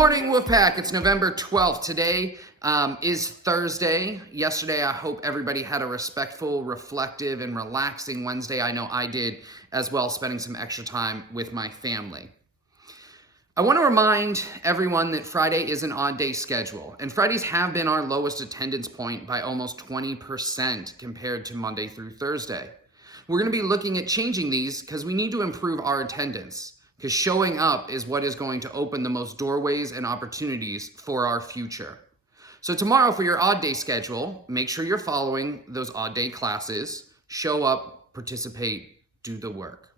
morning, Wolfpack. It's November 12th. Today is Thursday. Yesterday, I hope everybody had a respectful, reflective, and relaxing Wednesday. I know I did as well, spending some extra time with my family. I want to remind everyone that Friday is an odd day schedule, and Fridays have been our lowest attendance point by almost 20% compared to Monday through Thursday. We're going to be looking at changing these because we need to improve our attendance. Because showing up is what is going to open the most doorways and opportunities for our future. So tomorrow for your odd day schedule, make sure you're following those odd day classes, show up, participate, do the work.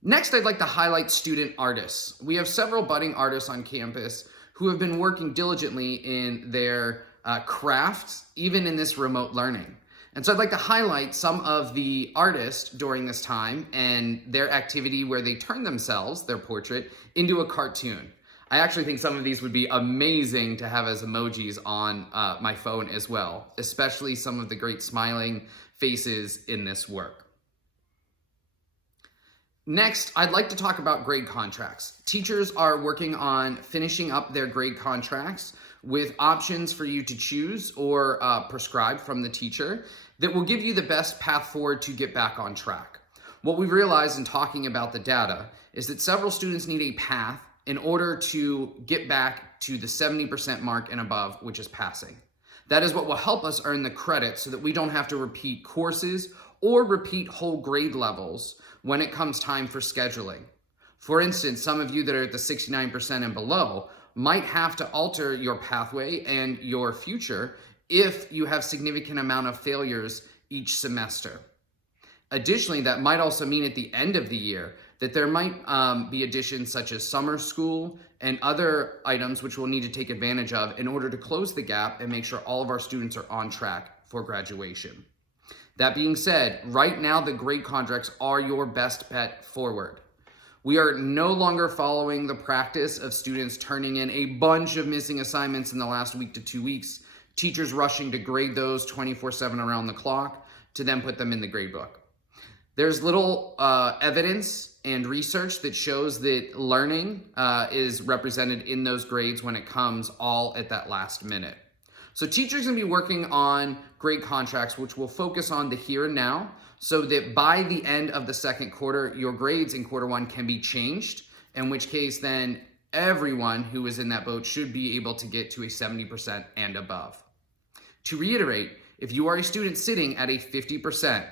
Next, I'd like to highlight student artists. We have several budding artists on campus who have been working diligently in their crafts, even in this remote learning. And so I'd like to highlight some of the artists during this time and their activity where they turn themselves, their portrait, into a cartoon. I actually think some of these would be amazing to have as emojis on my phone as well, especially some of the great smiling faces in this work. Next, I'd like to talk about grade contracts. Teachers are working on finishing up their grade contracts with options for you to choose or prescribe from the teacher that will give you the best path forward to get back on track. What we've realized in talking about the data is that several students need a path in order to get back to the 70% mark and above, which is passing. That is what will help us earn the credit so that we don't have to repeat courses or repeat whole grade levels when it comes time for scheduling. For instance, some of you that are at the 69% and below might have to alter your pathway and your future if you have significant amount of failures each semester. Additionally, that might also mean at the end of the year that there might be additions such as summer school and other items which we'll need to take advantage of in order to close the gap and make sure all of our students are on track for graduation. That being said, right now the grade contracts are your best bet forward. We are no longer following the practice of students turning in a bunch of missing assignments in the last week to 2 weeks, teachers rushing to grade those 24/7 around the clock to then put them in the grade book. There's little evidence and research that shows that learning is represented in those grades when it comes all at that last minute. So teachers are going to be working on grade contracts, which will focus on the here and now, so that by the end of the second quarter, your grades in quarter one can be changed, in which case then everyone who is in that boat should be able to get to a 70% and above. To reiterate, if you are a student sitting at a 50%,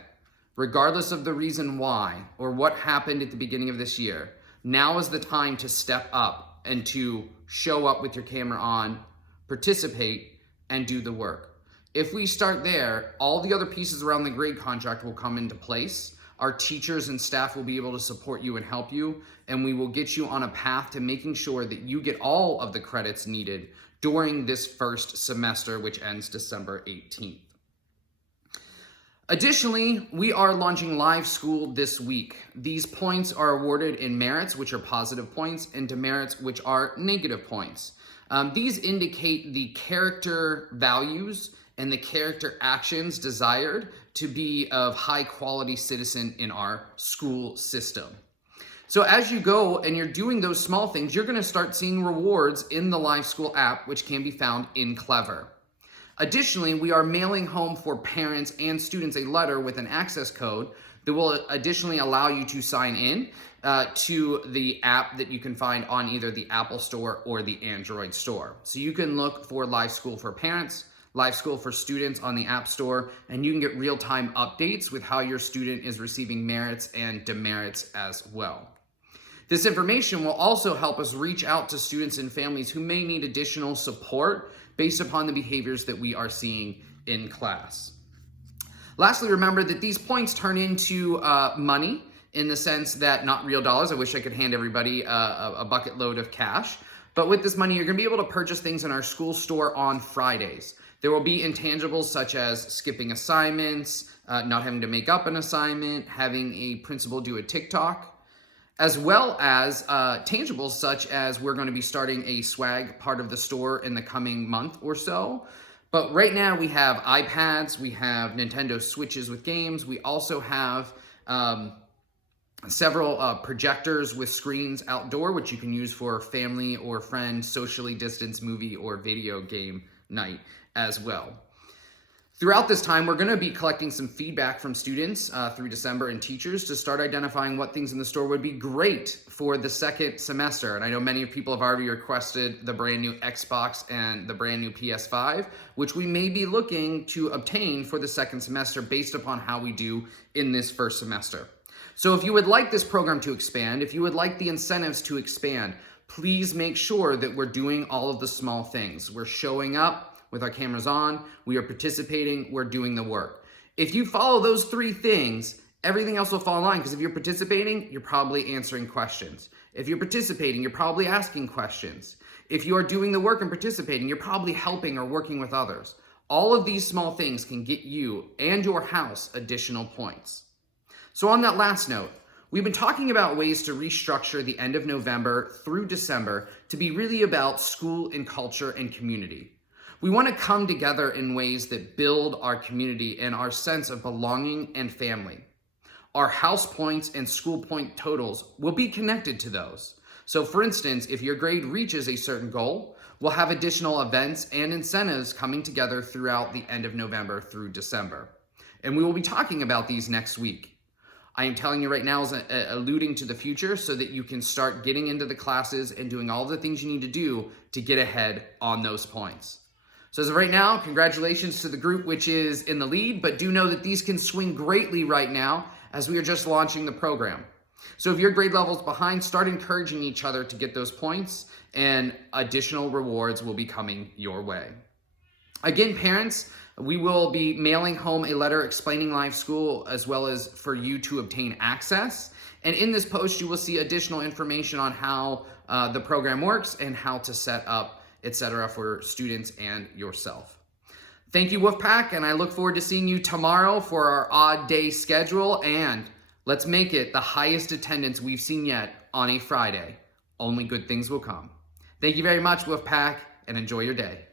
regardless of the reason why or what happened at the beginning of this year, now is the time to step up and to show up with your camera on, participate, and do the work. If we start there, all the other pieces around the grade contract will come into place. Our teachers and staff will be able to support you and help you, and we will get you on a path to making sure that you get all of the credits needed during this first semester, which ends December 18th. Additionally, we are launching Live School this week. These points are awarded in merits, which are positive points, and demerits, which are negative points. These indicate the character values and the character actions desired to be of high quality citizen in our school system. So as you go and you're doing those small things, you're going to start seeing rewards in the Live School app, which can be found in Clever. Additionally, we are mailing home for parents and students a letter with an access code that will additionally allow you to sign in to the app that you can find on either the Apple Store or the Android Store. So you can look for Live School for Parents, Live School for Students on the App Store, and you can get real-time updates with how your student is receiving merits and demerits as well. This information will also help us reach out to students and families who may need additional support based upon the behaviors that we are seeing in class. Lastly, remember that these points turn into money in the sense that not real dollars. I wish I could hand everybody a bucket load of cash. But with this money, you're going to be able to purchase things in our school store on Fridays. There will be intangibles such as skipping assignments, not having to make up an assignment, having a principal do a TikTok, as well as tangibles such as we're going to be starting a swag part of the store in the coming month or so. But right now we have iPads, we have Nintendo Switches with games, we also have several projectors with screens outdoor, which you can use for family or friend socially distanced movie or video game night as well. Throughout this time, we're going to be collecting some feedback from students through December and teachers to start identifying what things in the store would be great for the second semester. And I know many people have already requested the brand new Xbox and the brand new PS5, which we may be looking to obtain for the second semester based upon how we do in this first semester. So if you would like this program to expand, if you would like the incentives to expand, please make sure that we're doing all of the small things. We're showing up with our cameras on, we are participating, we're doing the work. If you follow those three things, everything else will fall in line, because if you're participating, you're probably answering questions. If you're participating, you're probably asking questions. If you are doing the work and participating, you're probably helping or working with others. All of these small things can get you and your house additional points. So on that last note, we've been talking about ways to restructure the end of November through December to be really about school and culture and community. We want to come together in ways that build our community and our sense of belonging and family. Our house points and school point totals will be connected to those. So for instance, if your grade reaches a certain goal, we'll have additional events and incentives coming together throughout the end of November through December. And we will be talking about these next week. I am telling you right now is alluding to the future so that you can start getting into the classes and doing all the things you need to do to get ahead on those points. So as of right now, congratulations to the group which is in the lead, but do know that these can swing greatly right now as we are just launching the program. So if your grade level is behind, start encouraging each other to get those points, and additional rewards will be coming your way. Again, parents, we will be mailing home a letter explaining Live School as well as for you to obtain access. And in this post, you will see additional information on how the program works and how to set up, etc. for students and yourself. Thank you, Wolfpack, and I look forward to seeing you tomorrow for our odd day schedule, and let's make it the highest attendance we've seen yet on a Friday. Only good things will come. Thank you very much, Wolfpack, and enjoy your day.